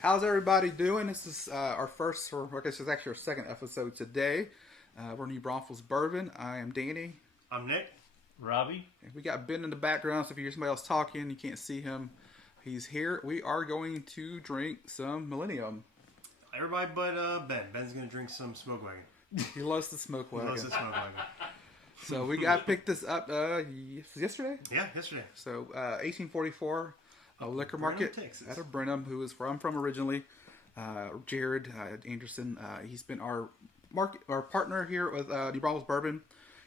How's everybody doing? This is our first, or I guess it's actually our second episode today. We're New Braunfels Bourbon. I am Danny. I'm Nick. Robbie. And we got Ben in the background, so if you hear somebody else talking, you can't see him. He's here. We are going to drink some Millennium. Everybody but Ben. Ben's going to drink some Smoke Wagon. He loves the Smoke Wagon. He loves the Smoke Wagon. So we got picked this up yesterday? Yeah, yesterday. So 1844, a liquor market Texas. out of Brenham, who is where I'm from originally. Jared Anderson, he's been our partner here with New Braunfels Bourbon.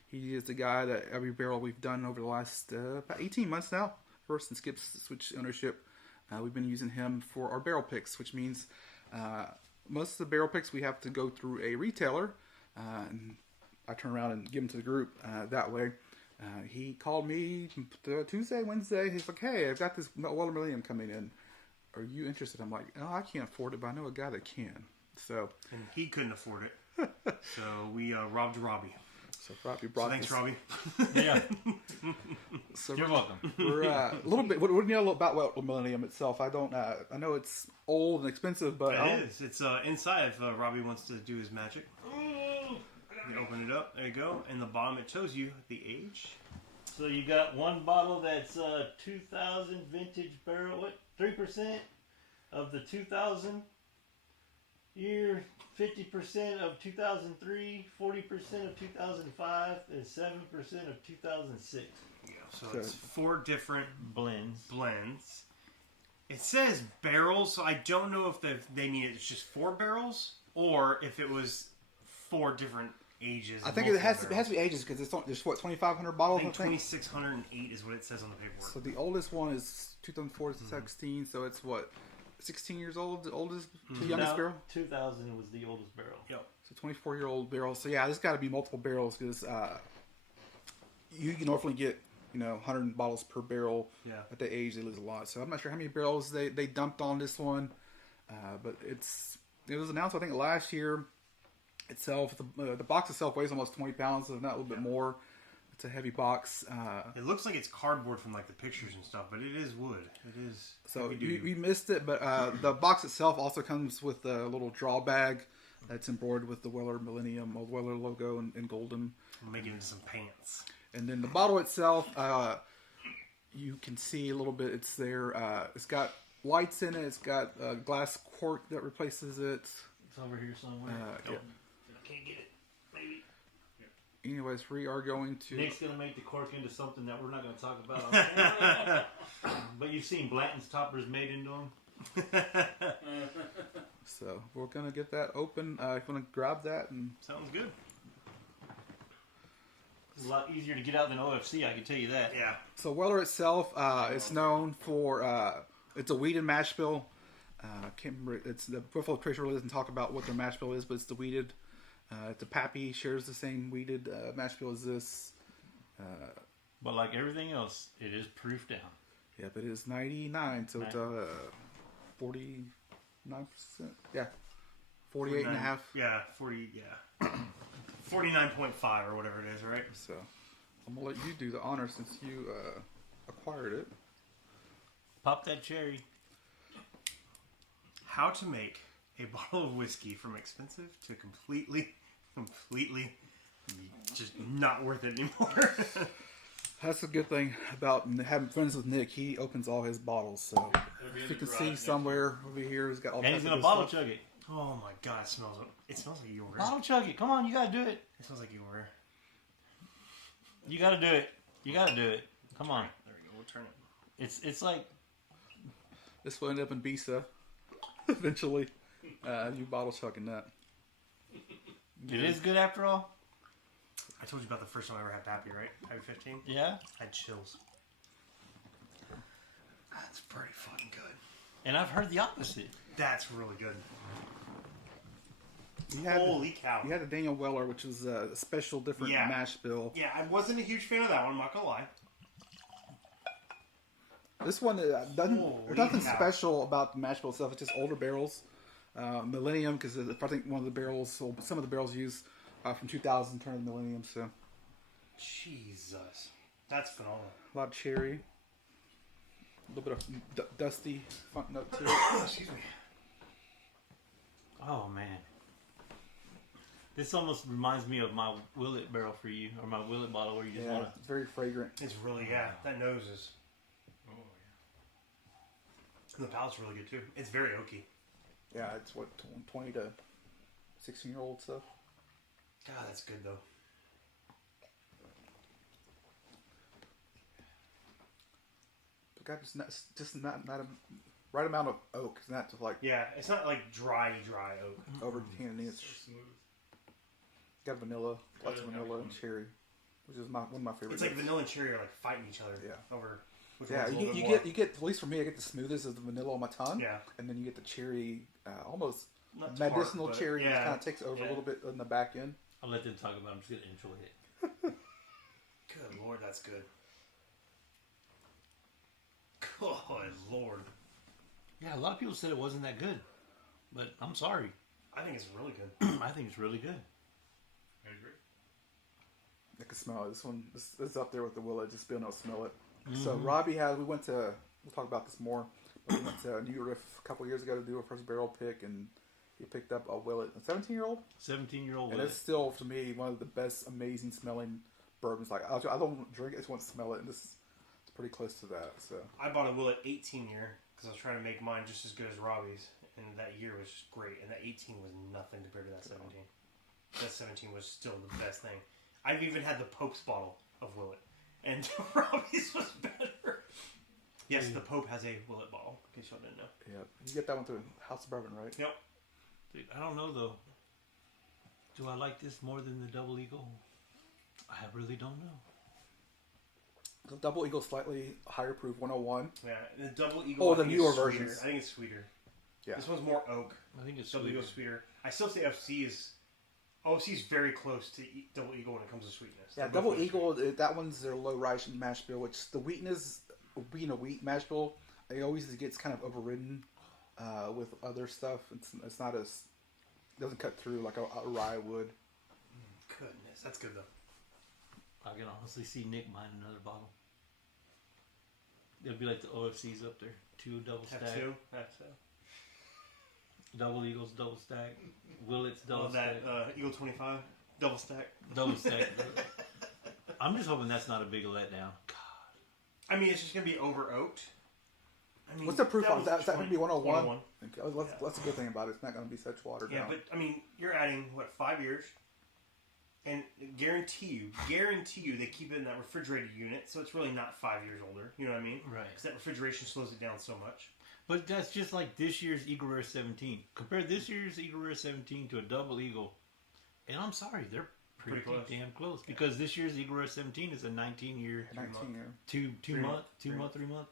He is the guy that every barrel we've done over the last about 18 months now, first since Skip's switched ownership. We've been using him for our barrel picks, which means most of the barrel picks we have to go through a retailer, and I turn around and give them to the group that way. He called me Tuesday, Wednesday. He's like, "Hey, I've got this Weller Millennium coming in. Are you interested?" I'm like, "Oh, I can't afford it, but I know a guy that can." So, and he couldn't afford it. So we robbed Robbie. So Robbie brought. So thanks, Robbie. Yeah. So You're welcome. We're a little bit. What do you know about Weller Millennium itself? I don't. I know it's old and expensive, but It is. It's inside if Robbie wants to do his magic. You open it up. There you go. And the bottom it shows you the age. So you got one bottle that's 2000 vintage barrel. What? 3% of the 2000 year, 50% of 2003, 40% of 2005, and 7% of 2006. Yeah. So it's 4 different blends. It says barrels, so I don't know if they mean it's just 4 barrels or if it was 4 different ages. I think it has to be ages because there's what 2,500 bottles. I think 2,608 is what it says on the paperwork. So the oldest one is 2004 to 16. So it's what 16 years old. The oldest, the youngest barrel. 2000 was the oldest barrel. Yep. So 24-year-old barrel. So yeah, there's got to be multiple barrels because you can normally get 100 bottles per barrel. Yeah. At that age, they lose a lot. So I'm not sure how many barrels they dumped on this one, but it was announced I think last year. Itself, the box itself weighs almost 20 pounds, if not a little bit more. It's a heavy box. It looks like it's cardboard from like the pictures and stuff, but it is wood. It is. So we missed it, but the box itself also comes with a little draw bag that's embroidered with the Weller Millennium, or Weller logo in golden. I'll make it into some pants. And then the bottle itself, you can see a little bit. It's there. It's got lights in it. It's got a glass cork that replaces it. It's over here somewhere. Yeah. I can't get it. Maybe. Anyways, we are going to. Nick's gonna make the cork into something that we're not gonna talk about. But you've seen Blanton's toppers made into them. So we're gonna get that open. If you want to grab that and. Sounds good. It's a lot easier to get out than OFC, I can tell you that. Yeah. So Weller itself is known for it's a wheated mash bill. Can't remember. It's the Buffalo Trace really doesn't talk about what their mash bill is, but it's the wheated. It's a Pappy shares the same wheated mash bill as this. But like everything else, it is proof down. Yeah, but it is 99, so it's 49%. Yeah, 48 and a half. Yeah, 40. Yeah, 49.5 or whatever it is, right? So I'm gonna let you do the honor since you acquired it. Pop that cherry. How to make a bottle of whiskey from expensive to completely just not worth it anymore. That's a good thing about having friends with Nick. He opens all his bottles, so if you can see somewhere over here, he's got all. And he's gonna bottle chug it. Oh my god, it smells like yours. Bottle chug it. Come on, you gotta do it. It smells like yours. You gotta do it. You gotta do it. Come on. There we go. We'll turn it. It's like this will end up in Bisa eventually. You bottle chugging that. It is good after all. I told you about the first time I ever had Pappy, right? Pappy 15? Yeah. I had chills. That's pretty fucking good. And I've heard the opposite. That's really good. Holy cow. You had a Daniel Weller, which was a special different mash bill. Yeah, I wasn't a huge fan of that one, I'm not going to lie. This one, there's nothing special about the mash bill itself. It's just older barrels. Millennium, because I think one of the barrels, some of the barrels used from 2000 turned Millennium, so. Jesus. That's phenomenal. A lot of cherry. A little bit of dusty funk note to it. Excuse me. Oh man, this almost reminds me of my Willet barrel for you, or my Willet bottle where you just want to. It's very fragrant. It's really that nose is. Oh yeah. The palate's really good too. It's very oaky. Yeah, it's what 20 to 16-year-old stuff. God, that's good though. But God, just not a right amount of oak. It's not just like it's not like dry oak. over candy. It's So smooth. got vanilla, lots of Yeah, vanilla and yeah. cherry, which is one of my favorites. It's like vanilla and cherry are like fighting each other. Yeah. Over. Which Yeah, one's a little bit you more. get at least for me, I get the smoothest of the vanilla on my tongue. Yeah. And then you get the cherry, almost Not tart, medicinal but cherry, which yeah. kind of takes over a Yeah. little bit in the back end. I'll let them talk about it. I'm just going to enjoy it. Good Lord, that's good. Good Lord. Yeah, a lot of people said it wasn't that good, but I'm sorry. I think it's really good. I think it's really good. I agree. I can smell it. This is up there with the Willet, just being able to smell it. So Robbie we'll talk about this more, but we went to New York a couple years ago to do our first barrel pick, and he picked up a Willet, a 17-year-old? 17-year-old And Willet. it's still, to me, one of the best, amazing smelling bourbons. Like, I don't drink it, I just want to smell it, and it's pretty close to that. So I bought a Willet 18 year because I was trying to make mine just as good as Robbie's, and that year was just great. And that 18 was nothing compared to that 17. That 17 was still the best thing. I've even had the Pope's bottle of Willet, and Robbie's was better. Yes, the Pope has a Willet bottle. In case y'all didn't know. yeah, you get that one through House of Bourbon, right? Yep. Dude, I don't know, though. Do I like this more than the Double Eagle? I really don't know. The Double Eagle slightly higher proof, 101. Yeah, the Double Eagle. Oh, I the think newer is sweeter. versions. I think it's sweeter. Yeah. This one's more oak. I think it's Double sweeter. Eagle's sweeter. I still say OC is very close to Double Eagle when it comes to sweetness. Yeah, They're Double both really Eagle, that one's their low rice mash bill, which the wheatness, being a wheat mash bill, it always gets kind of overridden with other stuff. It's not as, doesn't cut through like a rye would. sweet. Goodness, that's good though. I can honestly see Nick buying another bottle. It'll be like the OFCs up there. 2 double stack. Have two. Double Eagles, double stack. Willet's, double Love stack. that Eagle 25 double stack. Double stack. I'm just hoping that's not a big letdown. God. I mean, it's just gonna be over oaked. I mean, What's the proof on was that? Is that going to be 101? 101. Okay, that's a good thing about it. It's not going to be such watered Yeah, down. but I mean, you're adding 5 years, and guarantee you, they keep it in that refrigerated unit, so it's really not 5 years older. You know what I mean? Right. Because that refrigeration slows it down so much. But that's just like this year's Eagle Rare 17. Compare this year's Eagle Rare 17 to a Double Eagle, and I'm sorry, they're pretty close. damn close. Because this year's Eagle Rare 17 is a 19-year, 19 year. 3 month.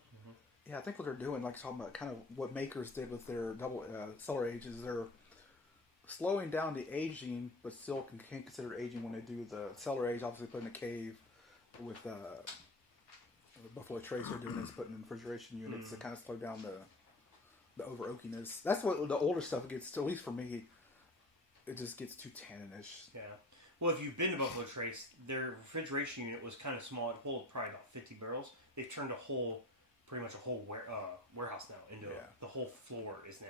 Yeah, I think what they're doing, like talking about kind of what makers did with their double cellar ages, they're slowing down the aging, but still can consider aging when they do the cellar age. Obviously, put in a cave with Buffalo Trace are doing is putting in refrigeration units to kind of slow down the over oakiness. That's what the older stuff gets. At least for me, it just gets too tannin-ish. Yeah. Well, if you've been to Buffalo Trace, their refrigeration unit was kind of small. It held probably about 50 barrels. They've turned pretty much a whole warehouse now into the whole floor is now.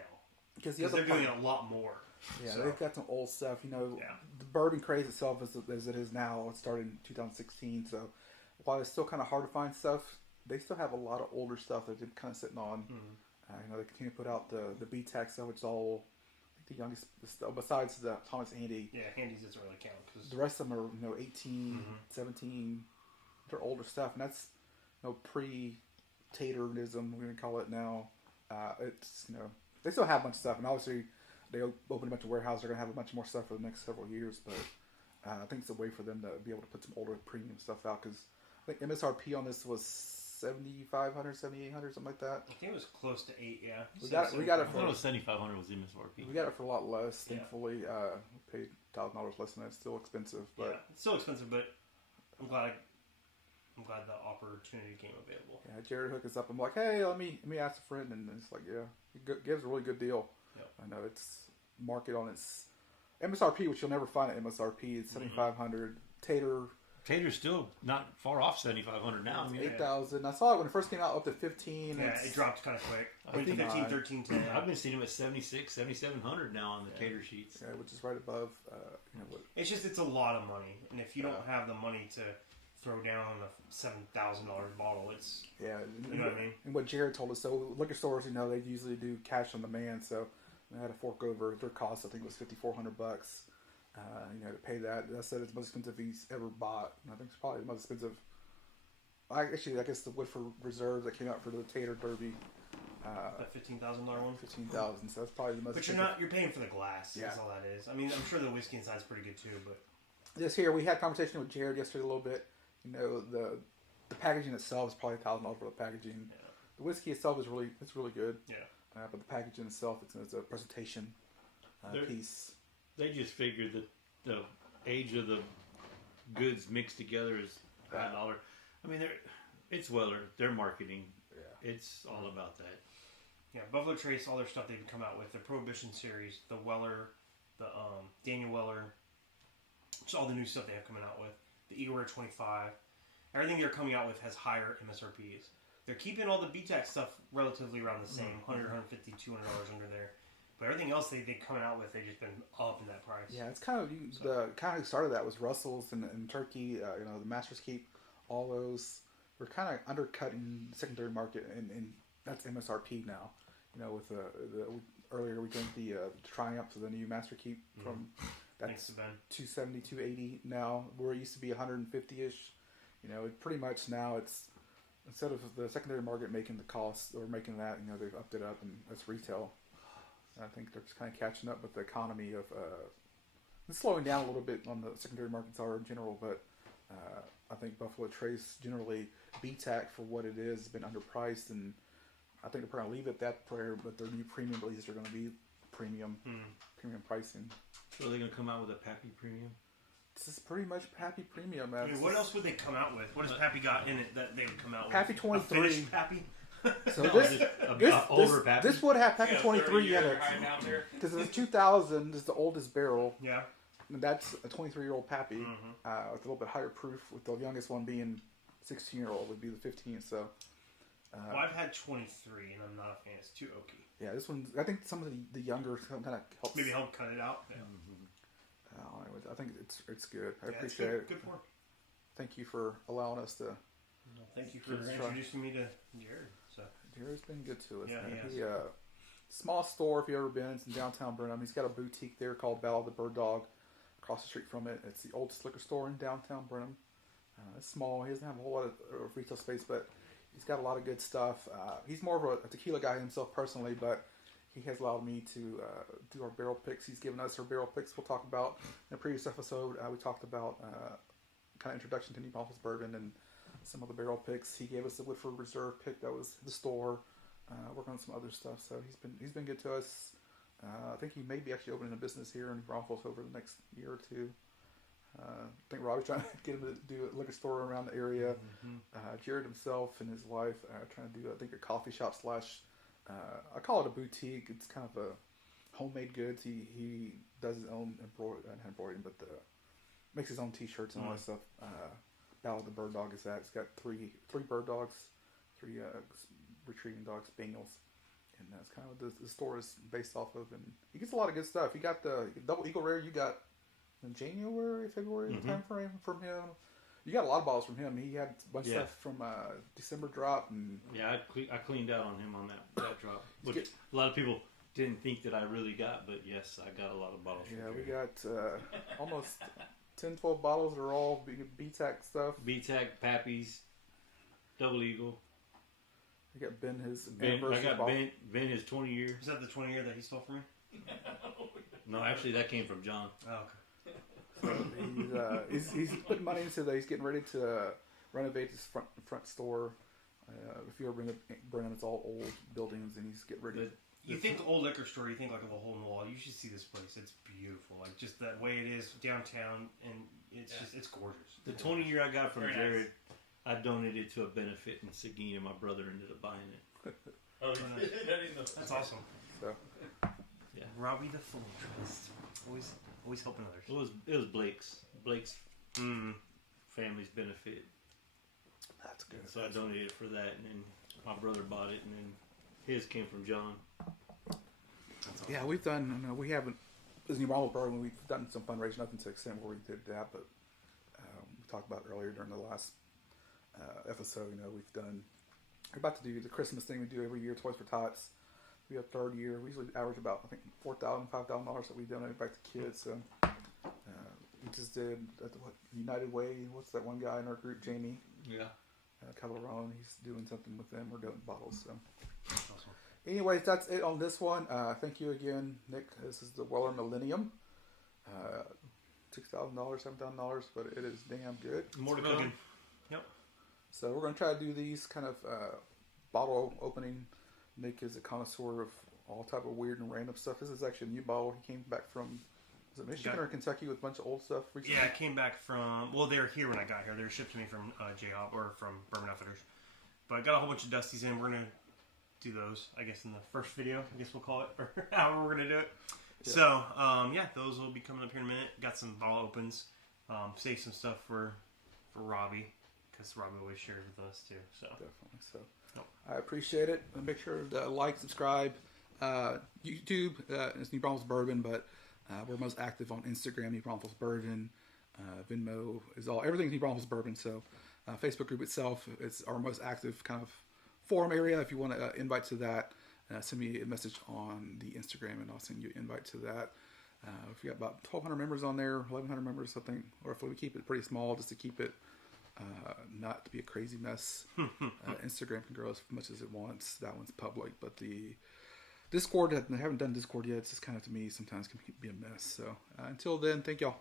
Because They're doing a lot more. Yeah, So- they've got some old stuff. You know, Yeah. the bourbon craze itself as it is now. It started in 2016, so while it's still kind of hard to find stuff, they still have a lot of older stuff that they're kind of sitting on. You know, they continue to put out the B-Tac stuff, which is all I think the youngest, besides the Thomas Handy. Yeah, Handy's doesn't really count because The rest of them are 18, 17. They're older stuff, and that's pre-Taylorism, we're gonna call it now. It's they still have a bunch of stuff, and obviously they open a bunch of warehouses. They're gonna have a bunch more stuff for the next several years, but I think it's a way for them to be able to put some older premium stuff out because I think MSRP on this was 7,500, 7,800, something like that. I think it was close to 8. Yeah, We got it I thought it for was 7,500 was MSRP. we got it for a lot less. Yeah. Thankfully, we paid $1,000 less than that. It's still expensive, but yeah, it's still expensive, but I'm glad the opportunity came available. yeah, Jared hooked us up. I'm like, hey, let me ask a friend, and it's like, yeah, he gives a really good deal. Yep. I know it's market on its MSRP, which you'll never find at MSRP. It's 7,500. Tater Tater's still not far off 7,500 now. I mean, 8,000. I saw it when it first came out up to 15. Yeah, it dropped kind of quick. I think 15, 13, 10. I've been seeing him at 76, 7,700 now on the Tater sheets. Yeah, which is right above. It's a lot of money, and if you don't have the money to throw down a $7,000 bottle, it's you know what I mean. And what Jared told us, so liquor stores, they usually do cash on demand. So they had to fork over their cost. I think it was $5,400. To pay that. I said it's the most expensive he's ever bought. And I think it's probably the most expensive. I guess the Woodford Reserve that came out for the Tater Derby. The $15,000 one. 15,000. So that's probably the most. But you're paying for the glass. Yeah. That's all that is. I mean, I'm sure the whiskey inside's pretty good too. But this here, we had a conversation with Jared yesterday a little bit. The packaging itself is probably $1,000 for the packaging. Yeah. The whiskey itself is really good. Yeah. But the packaging itself, it's a presentation piece. They just figured that the age of the goods mixed together is $5. I mean, it's Weller. Their marketing. Yeah. It's all about that. Yeah, Buffalo Trace, all their stuff they've come out with, the Prohibition series, the Weller, the Daniel Weller, just all the new stuff they have coming out with. The Eagle Rare 25. Everything they're coming out with has higher MSRPs. They're keeping all the BTAC stuff relatively around the same, $100, $150, $200 under there. But everything else they coming out with, they've just been up in that price. Yeah, it's kind of the kind of started that was Russell's and Turkey. The Masters Keep, all those were kind of undercutting the secondary market, and that's MSRP now. With the earlier we drank the Triumph, so the new Master Keep from that's $270, $280 now, where it used to be $150ish. It pretty much now it's instead of the secondary market making the cost or making that, they've upped it up, and that's retail. I think they're just kind of catching up with the economy of it's slowing down a little bit on the secondary markets are in general, but I think Buffalo Trace generally BTAC for what it is has been underpriced, and I think they're going to leave it that prayer, but their new premium releases are going to be premium pricing. So are they going to come out with a Pappy Premium? This is pretty much Pappy Premium. I mean, what else would they come out with? What does Pappy got in it that they would come out with? Pappy 23. Pappy? So this would have Pappy 23 in it. Because it's 2000 is the oldest barrel. Yeah. And that's a 23-year-old Pappy with a little bit higher proof, with the youngest one being 16-year-old would be the 15th. So. Well, I've had 23, and I'm not a fan. It's too oaky. Yeah, this one. I think some of the younger kind of helps. Maybe help cut it out. Yeah. Anyways, I think it's good. I appreciate it. Good form. Thank you for allowing us to. Thank you for introducing me to Jared. So Jared's been good to us. Yeah, man. he has. Small store if you've ever been. It's in downtown Burnham. He's got a boutique there called Battle of the Bird Dog. Across the street from it, it's the oldest liquor store in downtown Burnham. It's small. He doesn't have a whole lot of retail space, but he's got a lot of good stuff. He's more of a tequila guy himself personally, but he has allowed me to do our barrel picks. He's given us our barrel picks. We'll talk about in a previous episode. We talked about kind of introduction to New Braunfels Bourbon and some of the barrel picks. He gave us the Woodford Reserve pick that was the store. Working on some other stuff. So he's been good to us. I think he may be actually opening a business here in Braunfels over the next year or two. I think Robbie's trying to get him to do a liquor store around the area. Jared himself and his wife trying to do, I think, a coffee shop / I call it a boutique. It's kind of a homemade goods. He does his own embroidery, but makes his own T-shirts and all that stuff. Battle of the Bird Dog is that. It's got three bird dogs, 3 retrieving dogs, spaniels. And that's kind of what the store is based off of. And he gets a lot of good stuff. You got the Double Eagle Rare. You got in January, February time frame from him. You got a lot of bottles from him. He had a bunch of stuff from December drop. And yeah, I cleaned out on him on that drop. Which a lot of people didn't think that I really got, but yes, I got a lot of bottles. Yeah, we got almost 10, 12 bottles are all BTAC stuff. BTAC, Pappies, Double Eagle. I got Ben his anniversary bottle. Ben his 20 year. Is that the 20 year that he stole from me? No, actually that came from John. Oh, okay. He's putting money into that. He's getting ready to renovate his front store. If you ever been to Burnham, it's all old buildings, and he's getting ready. You think the old liquor store, you think like of a hole in the wall. You should see this place. It's beautiful. Like just that way it is downtown, and it's gorgeous. The 20 year I got from Jared, I donated to a benefit in Seguin, and my brother ended up buying it. Oh, that's awesome. So, yeah, Robbie the Philanthropist, always helping others. It was Blake's. family's benefit. That's good. So I donated for that, and then my brother bought it, and then his came from John. That's awesome. Yeah, we've done. We haven't. As New Braunfels Bourbon, we've done some fundraising, nothing to the extent where we did that, but we talked about it earlier during the last episode. We've done. We're about to do the Christmas thing we do every year, Toys for Tots. We have third year. We usually average about, I think, $4,000, $5,000 that we donate back to kids. So we just did United Way. What's that one guy in our group, Jamie? Yeah. Calderon. He's doing something with them. We're doing bottles. So. Awesome. Anyways, that's it on this one. Thank you again, Nick. This is the Weller Millennium. $6,000, $7,000, but it is damn good. More to come. Yep. So we're going to try to do these kind of bottle opening. Nick is a connoisseur of all type of weird and random stuff. This is actually a new bottle. He came back from, was it Michigan or Kentucky with a bunch of old stuff recently? Yeah, I came back from, well, they were here when I got here. They were shipped to me from J-Hop or from Bourbon Outfitters. But I got a whole bunch of Dusties in. We're going to do those, I guess, in the first video, I guess we'll call it, or however we're going to do it. Yeah. So, those will be coming up here in a minute. Got some bottle opens. Save some stuff for Robbie, because Robbie always shares with us, too. So Definitely. So Nope. I appreciate it. And make sure to like, subscribe. YouTube is New Braunfels Bourbon, but we're most active on Instagram, New Braunfels Bourbon. Venmo is everything's New Braunfels Bourbon. So Facebook group itself is our most active kind of forum area. If you want to invite to that, send me a message on the Instagram, and I'll send you an invite to that. We got about 1,200 members on there, 1,100 members, something. Or if we keep it pretty small, just to keep it not to be a crazy mess. Instagram can grow as much as it wants. That one's public, but the Discord, I haven't done Discord yet. It's just kind of, to me, sometimes can be a mess. So until then, thank y'all.